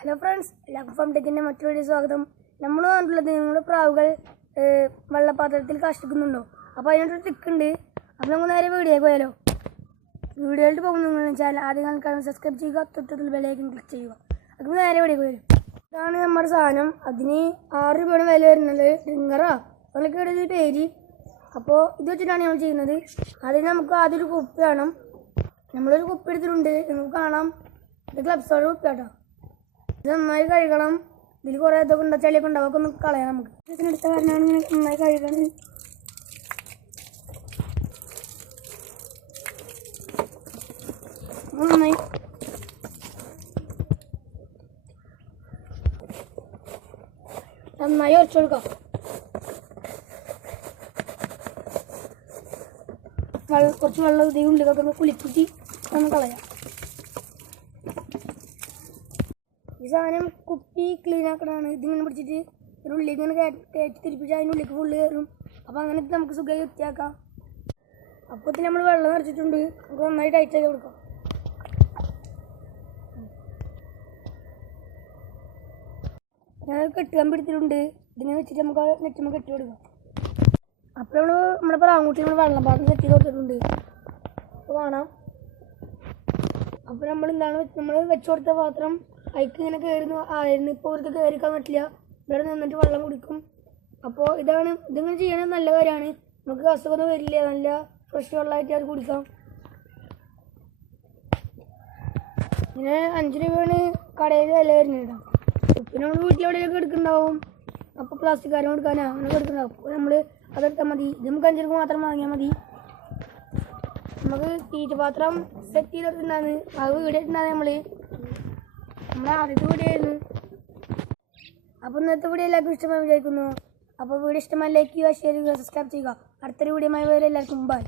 Hello friends, എല്ലാവർക്കും farm ടെക്കിൻ്റെ മറ്റൊരു video സ്വാഗതം. നമ്മൾ പറഞ്ഞിട്ടുള്ളത് നിങ്ങളുടെ പ്രാവുകൾ വെള്ളപാത്രത്തിൽ കാഷ്ടിക്കുന്നുണ്ടോ? അപ്പോൾ അതിനൊരു ട്രിക്ക് ഉണ്ട്. അപ്പോൾ നമുക്ക് നേരെ വീഡിയോയിൽ പോയാലോ. വീഡിയോയിൽ പോകുന്ന ചാനൽ ആദ്യം കാണാൻ സബ്സ്ക്രൈബ് ചെയ്യുക, തൊട്ടത്തിൽ ബെല്ലൈക്കൻ ക്ലിക്ക് ചെയ്യുക. അപ്പോൾ നേരെ വീഡിയോ പോയാലോ. ഇതാണ് നമ്മുടെ സാധനം. അതിന് 6 രൂപയാണ് വില വരുന്നത്. ഡ്രിങ്കറാ അതൊക്കെ ഒരു പേര്. അപ്പോൾ ഇത് വെച്ചിട്ടാണ് നമ്മൾ ചെയ്യുന്നത്. അതിന് നമുക്ക് ആദ്യം ഒരു കുപ്പി വേണം. നമ്മളൊരു കുപ്പി എടുത്തിട്ടുണ്ട്, നമുക്ക് കാണാം. ഇത് ക്ലബ്സോടെ കുപ്പിയാട്ടോ. ഇത് നന്നായി കഴുകണം. ഇതിൽ കുറേ ഇതൊക്കെ ഉണ്ടോ, ചെളിയൊക്കെ ഉണ്ടാവും, ഒക്കെ ഒന്ന് കളയാം. നമുക്ക് ഇതിനെടുത്ത കാരണമാണ് ഇങ്ങനെ നന്നായി കഴുകണം. നന്നായി ഉരച്ചു കൊടുക്കാം. കുറച്ച് വെള്ളം ഇതിൽ ഉള്ളിലൊക്കെ ഒന്ന് കുളിപ്പിച്ച് നമുക്ക് കളയാം. ഈ സാധനം കുപ്പി ക്ലീൻ ആക്കണതാണ്. ഇതിങ്ങനെ പിടിച്ചിട്ട് ഉള്ളിൽ ഇങ്ങനെ കയറ്റി തിരിപ്പിച്ച് അതിൻ്റെ ഉള്ളിലേക്ക് ഫുള്ള് കയറും. അപ്പോൾ അങ്ങനെ നമുക്ക് സുഖമായി വൃത്തിയാക്കാം. അപ്പോൾ നമ്മൾ വെള്ളം നിറച്ചിട്ടുണ്ട്. നമുക്ക് നന്നായി ടൈറ്റ് ആക്കി കൊടുക്കാം. ഞാൻ കെട്ടുകാൻ പിടിച്ചിട്ടുണ്ട്. ഇതിനെ വെച്ചിട്ട് നമുക്ക് നെറ്റുമ്പോൾ കെട്ടി കൊടുക്കാം. അപ്പോൾ നമ്മുടെ പ്രാങ്കുട്ടി നമ്മൾ വെള്ളം പാത്രം സെറ്റ് ചെയ്ത് കൊടുത്തിട്ടുണ്ട്. അപ്പോൾ കാണാം. അപ്പോൾ നമ്മൾ വെച്ച് കൊടുത്ത പാത്രം അതിക്ക് ഇങ്ങനെ കയറുന്നു ആയിരുന്നു. ഇപ്പോൾ അവർക്ക് കയറിക്കാൻ പറ്റില്ല. ഇവിടെ നിന്നിട്ട് വെള്ളം കുടിക്കും. അപ്പോൾ ഇതിങ്ങനെ ചെയ്യണത് നല്ല കാര്യമാണ്. നമുക്ക് അസുഖമൊന്നും വരില്ല. നല്ല ഫ്രഷ് വെള്ളമായിട്ട് അത് കുടിക്കാം. ഇങ്ങനെ 5 രൂപയാണ് കടയിൽ വില വരുന്നത് കേട്ടോ. പിന്നെ നമ്മൾ വീട്ടിലെവിടെയൊക്കെ എടുക്കുന്നുണ്ടാവും. അപ്പോൾ പ്ലാസ്റ്റിക് കാര്യം കൊടുക്കാനോ അങ്ങനെ കൊടുക്കുന്നുണ്ടാവും. അപ്പോൾ നമ്മൾ അതെടുത്താൽ മതി. ഇത് നമുക്ക് 5 രൂപ മാത്രം വാങ്ങിയാൽ മതി. നമുക്ക് തീറ്റപാത്രം സെറ്റ് ചെയ്തെടുത്തിട്ടുണ്ടായിരുന്നു. അത് വീടിട്ടുണ്ടായിരുന്നു നമ്മുടെ ആദ്യത്തെ വീഡിയോ ആയിരുന്നു. അപ്പോൾ ഇന്നത്തെ വീഡിയോ എല്ലാവർക്കും ഇഷ്ടമായി വിചാരിക്കുന്നു. അപ്പോൾ വീഡിയോ ഇഷ്ടമായി ലൈക്ക് ചെയ്യുക, ഷെയർ ചെയ്യുക, സബ്സ്ക്രൈബ് ചെയ്യുക. അടുത്തൊരു വീഡിയോയുമായി വരെ എല്ലാവർക്കും ബൈ.